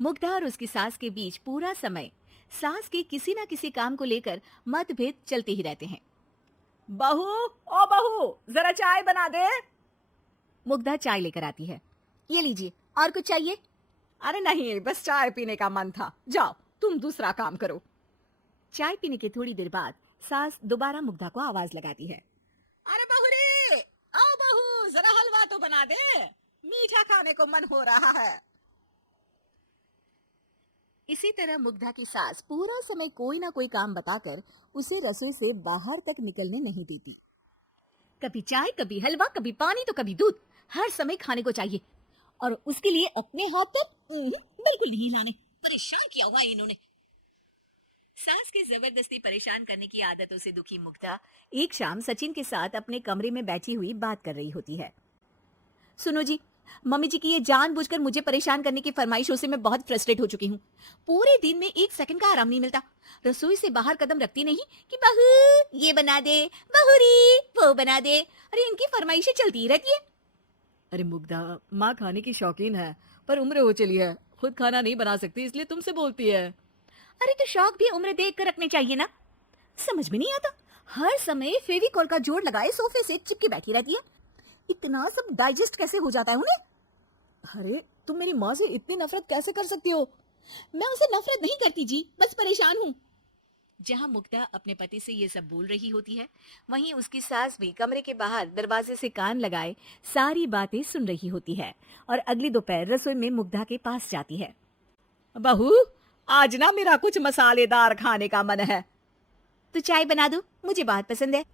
मुग्धा और उसकी सास के बीच पूरा समय सास के किसी ना किसी काम को लेकर मतभेद चलते ही रहते हैं। बहू, ओ बहू, जरा चाय बना दे। मुग्धा चाय लेकर आती है। ये लीजिए, और कुछ चाहिए? अरे नहीं, बस चाय पीने का मन था। जाओ, तुम दूसरा काम करो। चाय पीने के थोड़ी देर बाद सास दोबारा मुग्धा को आवाज लगाती है। अरे बहू रे, आओ बहू, जरा हलवा तो बना दे, मीठा खाने को मन हो रहा है। इसी तरह मुग्धा की सास पूरा समय कोई ना कोई काम बताकर उसे रसोई से बाहर तक निकलने नहीं देती। कभी चाय, कभी हलवा, कभी पानी तो कभी दूध, हर समय खाने को चाहिए और उसके लिए अपने हाथ तक बिल्कुल नहीं लाने। परेशान किया हुआ है इन्होंने। सास के जबरदस्ती परेशान करने की आदतों से दुखी मुग्धा एक शाम सचिन के साथ अपने कमरे में बैठी हुई बात कर रही होती है। सुनो जी, मम्मी जी की ये जानबूझकर मुझे परेशान करने की फरमाइशों से मैं बहुत फ्रस्ट्रेट हो चुकी हूँ। पूरे दिन में एक सेकंड का आराम नहीं मिलता। रसोई से बाहर कदम रखती नहीं कि बहू ये बना दे, बहुरी वो बना दे। अरे इनकी फरमाइशें चलती ही रहती है। अरे मुग्धा, माँ खाने की शौकीन है, पर उम्र हो चली है, खुद खाना नहीं बना सकती, इसलिए तुमसे बोलती है। अरे तो शौक भी उम्र देख कर रखने चाहिए ना। समझ में नहीं आता, हर समय फेविकॉल का जोड़ लगाए सोफे से चिपके बैठी रहती है। इतना सब डाइजेस्ट कैसे हो जाता है उन्हें? अरे तुम मेरी माँ से इतनी नफरत कैसे कर सकती हो? मैं उसे नफरत नहीं करती जी, बस परेशान हूँ। जहाँ मुग्धा अपने पति से ये सब बोल रही होती है, वहीं उसकी सास भी कमरे के बाहर दरवाजे से कान लगाए सारी बातें सुन रही होती है और अगली दोपहर रसोई में मुग्धा के पास जाती है। बहू, आज ना मेरा कुछ मसालेदार खाने का मन है। तो चाय बना दो, मुझे बहुत पसंद है।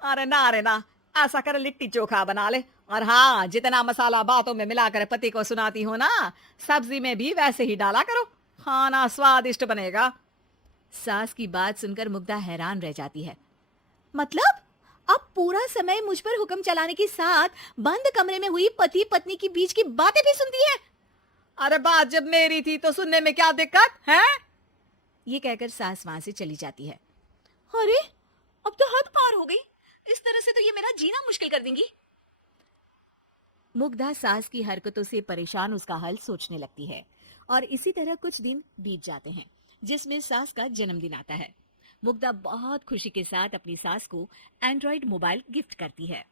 अरे ना, ऐसा कर लिट्टी चोखा बना ले। और हाँ, जितना मसाला बातों में मिलाकर पति को सुनाती हो ना, सब्जी में भी वैसे ही डाला करो, खाना स्वादिष्ट बनेगा। सास की बात सुनकर मुग्धा हैरान रह जाती है। मतलब आप पूरा समय मुझ पर हुक्म चलाने के साथ बंद कमरे में हुई पति पत्नी की बीच की बातें भी सुनती है? अरे बात जब मेरी थी तो सुनने में क्या दिक्कत है? ये कहकर सास वहां से चली जाती है। अरे अब तो हद पार हो गई, इस तरह से तो ये मेरा जीना मुश्किल कर देंगी। मुग्धा सास की हरकतों से परेशान उसका हल सोचने लगती है और इसी तरह कुछ दिन बीत जाते हैं जिसमें सास का जन्मदिन आता है। मुग्धा बहुत खुशी के साथ अपनी सास को एंड्रॉइड मोबाइल गिफ्ट करती है।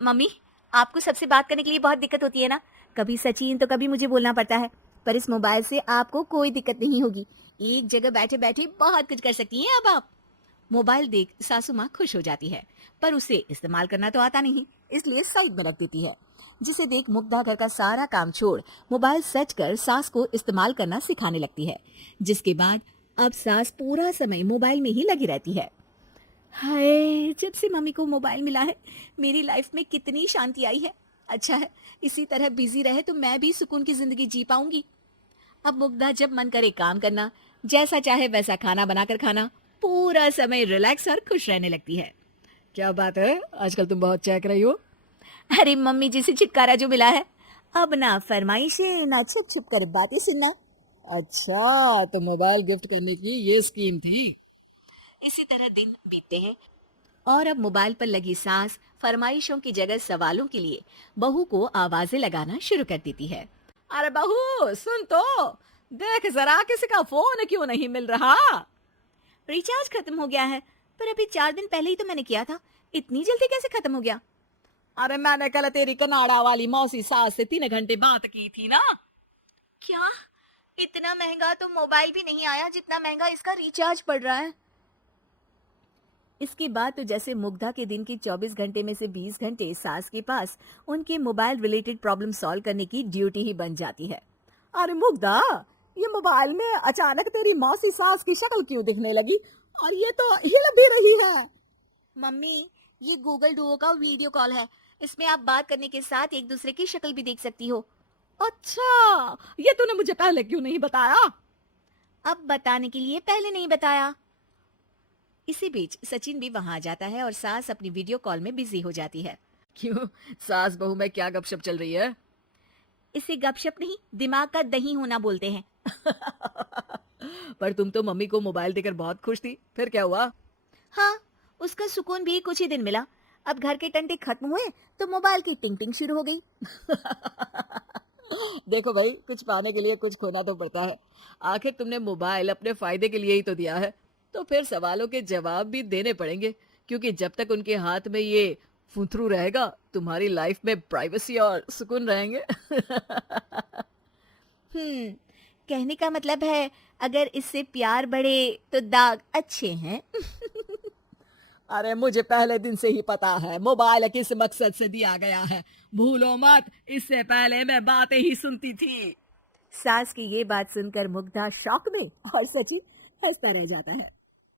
मम्मी, आपको सबसे बात करने के लिए बहुत दिक्कत होती है ना, कभी सचिन तो कभी मुझे बोलना पड़ता है, पर इस मोबाइल से आपको कोई दिक्कत नहीं होगी। एक जगह बैठे बैठे बहुत कुछ कर सकती हैं अब आप। मोबाइल देख सासू माँ खुश हो जाती है, पर उसे इस्तेमाल करना तो आता नहीं, इसलिए साइड में रख देती है। जिसे देख मुग्धा घर का सारा काम छोड़ मोबाइल सेट कर सास को इस्तेमाल करना सिखाने लगती है, जिसके बाद अब सास पूरा समय मोबाइल में ही लगी रहती है। हाय, जब से मम्मी को मोबाइल मिला है मेरी लाइफ में कितनी शांति आई है। अच्छा है इसी तरह बिजी रहे तो मैं भी सुकून की जिंदगी जी पाऊंगी। अब मुग्धा जब मन करे काम करना, जैसा चाहे वैसा खाना बनाकर खाना, पूरा समय रिलैक्स और खुश रहने लगती है। क्या बात है, आजकल तुम बहुत चहक रही हो। अरे मम्मी जी से छुटकारा जो मिला है, अब ना फरमाइशें ना छुप छुप कर बातें सुनना। अच्छा, तो मोबाइल गिफ्ट करने की ये स्कीम थी। इसी तरह दिन बीतते हैं और अब मोबाइल पर लगी सास फरमाइशों की जगह सवालों के लिए बहू को आवाजें लगाना शुरू कर देती है। अरे बहू सुन तो, देख जरा किसी का फोन क्यों नहीं मिल रहा? रिचार्ज खत्म हो गया है, पर अभी 4 दिन पहले ही तो मैंने किया था, इतनी जल्दी कैसे खत्म हो गया? अरे मैंने कल तेरी कनाडा वाली मौसी सास से 3 घंटे बात की थी ना। क्या? इतना महंगा तो मोबाइल भी नहीं आया जितना महंगा इसका रिचार्ज पड़ रहा है। इसके बाद तो जैसे मुग्धा के दिन की 24 घंटे में से 20 घंटे सास के पास उनके मोबाइल रिलेटेड प्रॉब्लम सॉल्व करने की ड्यूटी ही बन जाती है। अरे मुग्धा, ये मोबाइल में अचानक तेरी मौसी सास की शक्ल क्यों दिखने लगी? और ये तो हिल भी रही है। मम्मी, ये गूगल डुओ का वीडियो कॉल है, इसमें आप बात करने के साथ एक दूसरे की शक्ल भी देख सकती हो। अच्छा, ये तूने मुझे पहले क्यों नहीं बताया? अब बताने के लिए पहले नहीं बताया। इसी बीच सचिन भी वहां आ जाता है और सास अपनी वीडियो कॉल में बिजी हो जाती है। क्यों, सास बहू में क्या गपशप चल रही है? इसे गपशप नहीं, दिमाग का दही होना बोलते हैं। पर तुम तो मम्मी को मोबाइल देकर बहुत खुश थी, फिर क्या हुआ? हाँ, उसका सुकून भी कुछ ही दिन मिला। अब घर के टंटे खत्म हुए तो मोबाइल की टिंग टिंग शुरू हो गई। देखो भाई, कुछ पाने के लिए कुछ खोना तो पड़ता है। आखिर तुमने मोबाइल अपने फायदे के लिए ही तो दिया है, तो फिर सवालों के जवाब भी देने पड़ेंगे, क्योंकि जब तक उनके हाथ में ये फुंथरू रहेगा, तुम्हारी लाइफ में प्राइवेसी और सुकून रहेंगे। हम्म, कहने का मतलब है अगर इससे प्यार बढ़े तो दाग अच्छे हैं। अरे मुझे पहले दिन से ही पता है मोबाइल किस मकसद से दिया गया है। भूलो मत, इससे पहले मैं बातें ही सुनती थी। सास की ये बात सुनकर मुग्धा शॉक में और सचिन हंसता रह जाता है।